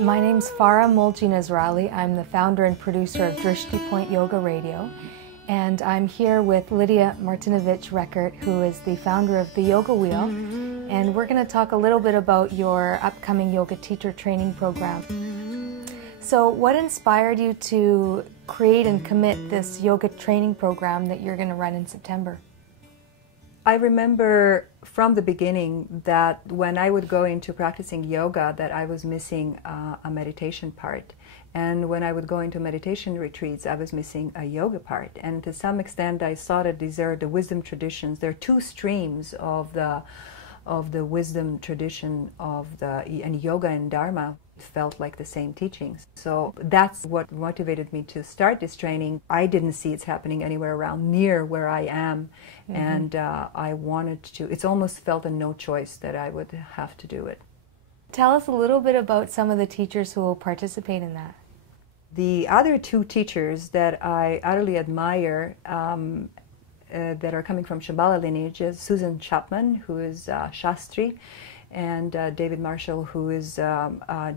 My name's Farah Nazarali. I'm the founder and producer of Drishti Point Yoga Radio, and I'm here with Lidija Martinović Rekert, who is the founder of the Yoga Wheel, and we're going to talk a little bit about your upcoming yoga teacher training program. So what inspired you to create and commit this yoga training program that you're going to run in September? I remember from the beginning that when I would go into practicing yoga that I was missing a meditation part. And when I would go into meditation retreats, I was missing a yoga part. And to some extent I saw that these are the wisdom traditions. There are two streams of the wisdom tradition and yoga and dharma felt like the same teachings. So that's what motivated me to start this training. I didn't see it's happening anywhere around near where I am, and I wanted to. It's almost felt a no choice that I would have to do it. Tell us a little bit about some of the teachers who will participate in that. The other two teachers that I utterly admire that are coming from Shambhala lineage is Susan Chapman, who is Shastri, and David Marshall, who is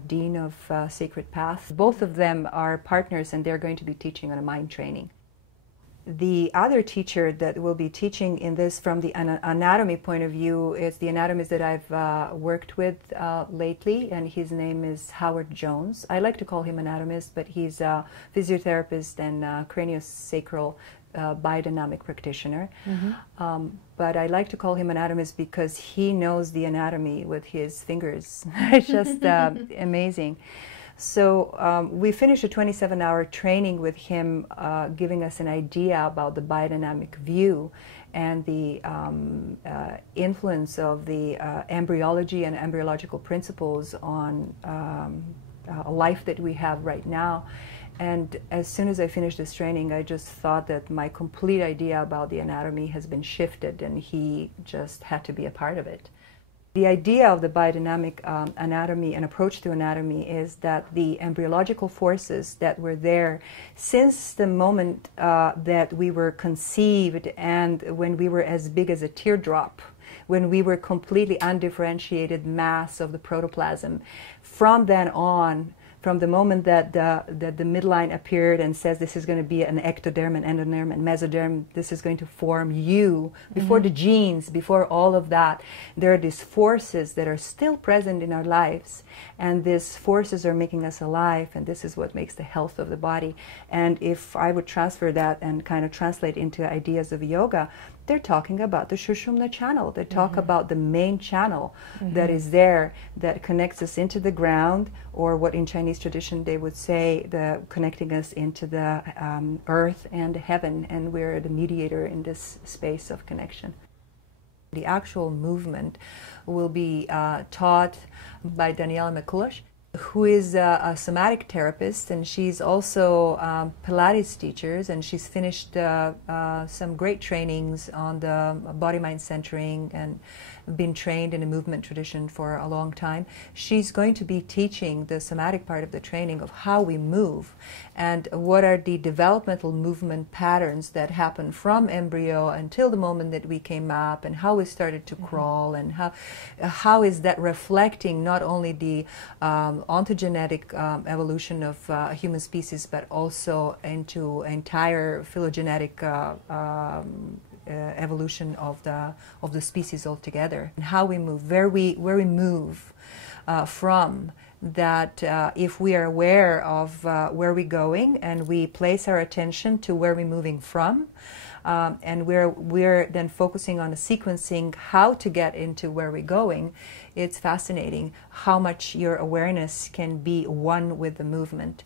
Dean of Sacred Path. Both of them are partners, and they're going to be teaching on a mind training. The other teacher that will be teaching in this from the anatomy point of view is the anatomist that I've worked with lately, and his name is Howard Jones. I like to call him anatomist, but he's a physiotherapist and craniosacral biodynamic practitioner. But I like to call him anatomist because he knows the anatomy with his fingers. It's just amazing. So we finished a 27-hour training with him, giving us an idea about the biodynamic view and the influence of the embryology and embryological principles on a life that we have right now. And as soon as I finished this training, I just thought that my complete idea about the anatomy has been shifted, and he just had to be a part of it. The idea of the biodynamic anatomy and approach to anatomy is that the embryological forces that were there since the moment that we were conceived and when we were as big as a teardrop, when we were completely undifferentiated mass of the protoplasm, from then on, from the moment that the midline appeared and says this is going to be an ectoderm, an endoderm, and mesoderm, this is going to form you, before the genes, before all of that, there are these forces that are still present in our lives, and these forces are making us alive, and this is what makes the health of the body. And if I would transfer that and kind of translate into ideas of yoga, they're talking about the Sushumna channel. They talk about the main channel that is there, that connects us into the ground, or what in Chinese tradition they would say, connecting us into the earth and heaven, and we're the mediator in this space of connection. The actual movement will be taught by Daniela McCulloch, who is a somatic therapist, and she's also Pilates teachers, and she's finished some great trainings on the body-mind centering and been trained in a movement tradition for a long time. She's going to be teaching the somatic part of the training of how we move and what are the developmental movement patterns that happen from embryo until the moment that we came up, and how we started to crawl, and how is that reflecting not only the ontogenetic evolution of human species, but also into entire phylogenetic evolution of the species altogether, and how we move, where we move from. That if we are aware of where we're going and we place our attention to where we're moving from, and we're then focusing on the sequencing how to get into where we're going, it's fascinating how much your awareness can be one with the movement.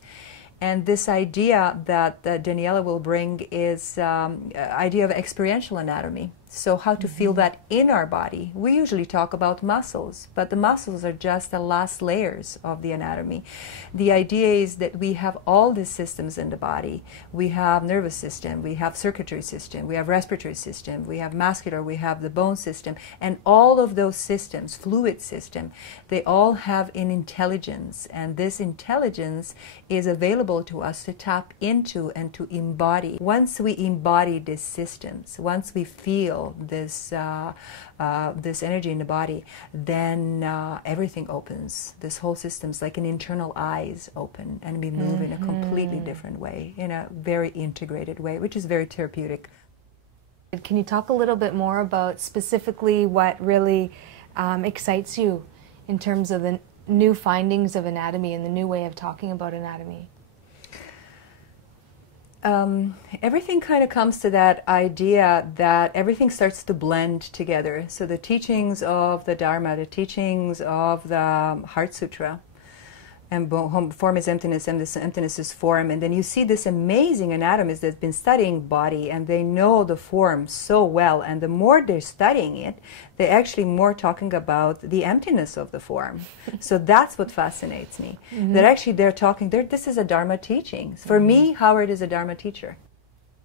And this idea that Daniela will bring is idea of experiential anatomy. So how to feel that in our body. We usually talk about muscles, but the muscles are just the last layers of the anatomy. The idea is that we have all these systems in the body. We have nervous system, we have circulatory system, we have respiratory system, we have muscular, we have the bone system, and all of those systems, fluid system, they all have an intelligence, and this intelligence is available to us to tap into and to embody. Once we embody these systems, once we feel feel this energy in the body, then everything opens. This whole system's like an internal eyes open, and we move in a completely different way, in a very integrated way, which is very therapeutic. Can you talk a little bit more about specifically what really excites you in terms of the new findings of anatomy and the new way of talking about anatomy? Everything kind of comes to that idea that everything starts to blend together. So the teachings of the Dharma, the teachings of the Heart Sutra, and form is emptiness, and this emptiness is form. And then you see this amazing anatomist that's been studying body, and they know the form so well. And the more they're studying it, they're actually more talking about the emptiness of the form. So that's what fascinates me. That actually they're talking, this is a Dharma teaching. For me, Howard is a Dharma teacher.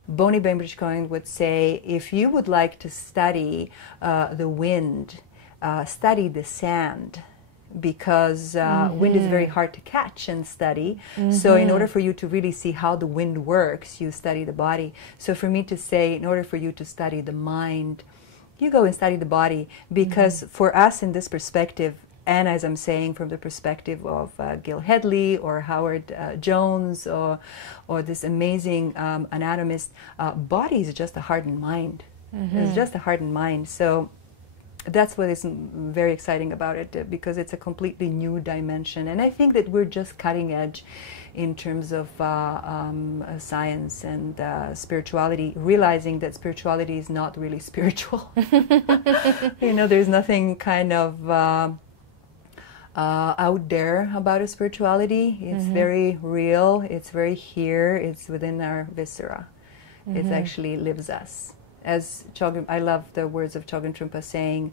Bonnie Bainbridge Cohen would say, if you would like to study the wind, study the sand, because wind is very hard to catch and study. So in order for you to really see how the wind works, you study the body. So for me to say, in order for you to study the mind, you go and study the body, because for us in this perspective, and as I'm saying from the perspective of Gil Hedley or Howard Jones or this amazing anatomist, body is just a hardened mind. It's just a hardened mind. So that's what is very exciting about it, because it's a completely new dimension. And I think that we're just cutting edge in terms of science and spirituality, realizing that spirituality is not really spiritual. You know, there's nothing kind of out there about a spirituality. It's very real, it's very here, it's within our viscera. It actually lives us. As Chogyam, I love the words of Chogyam Trungpa saying,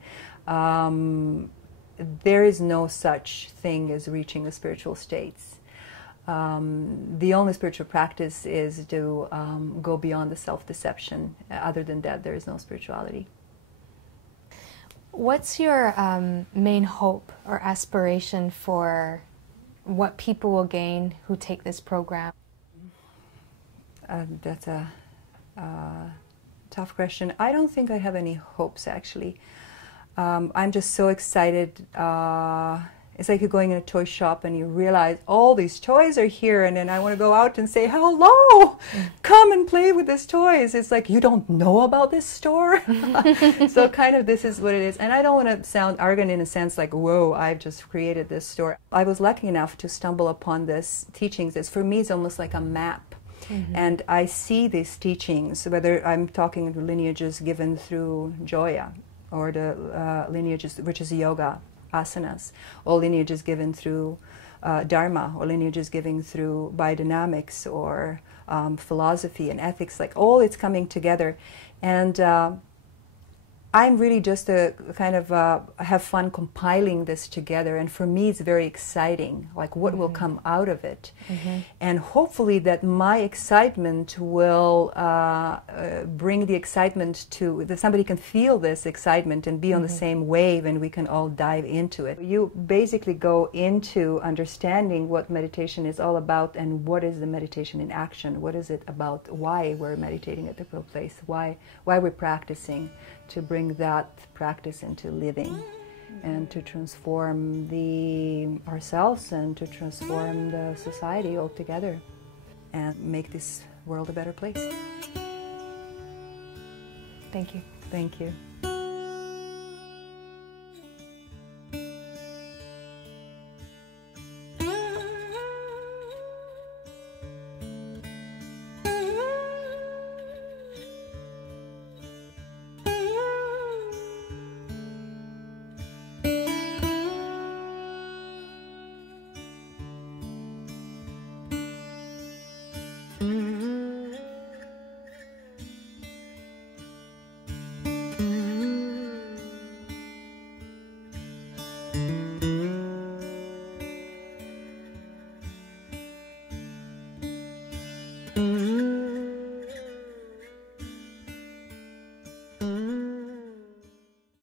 there is no such thing as reaching the spiritual states. The only spiritual practice is to go beyond the self-deception. Other than that, there is no spirituality. What's your main hope or aspiration for what people will gain who take this program? That's a tough question. I don't think I have any hopes, actually. I'm just so excited. It's like you're going in a toy shop and you realize all these toys are here, and then I want to go out and say, hello, come and play with these toys. It's like, you don't know about this store? So kind of this is what it is. And I don't want to sound arrogant in a sense like, whoa, I've just created this store. I was lucky enough to stumble upon this teachings. For me, it's almost like a map. And I see these teachings, whether I'm talking the lineages given through Joya, or the lineages, which is yoga, asanas, or lineages given through Dharma, or lineages given through biodynamics, or philosophy and ethics, like all it's coming together. And I'm really just a kind of have fun compiling this together, and for me it's very exciting, like what will come out of it. And hopefully that my excitement will bring the excitement to, that somebody can feel this excitement and be on the same wave, and we can all dive into it. You basically go into understanding what meditation is all about, and what is the meditation in action, what is it about, why we're meditating at the place, why we're practicing, to bring that practice into living, and to transform ourselves, and to transform the society altogether, and make this world a better place. Thank you. Thank you.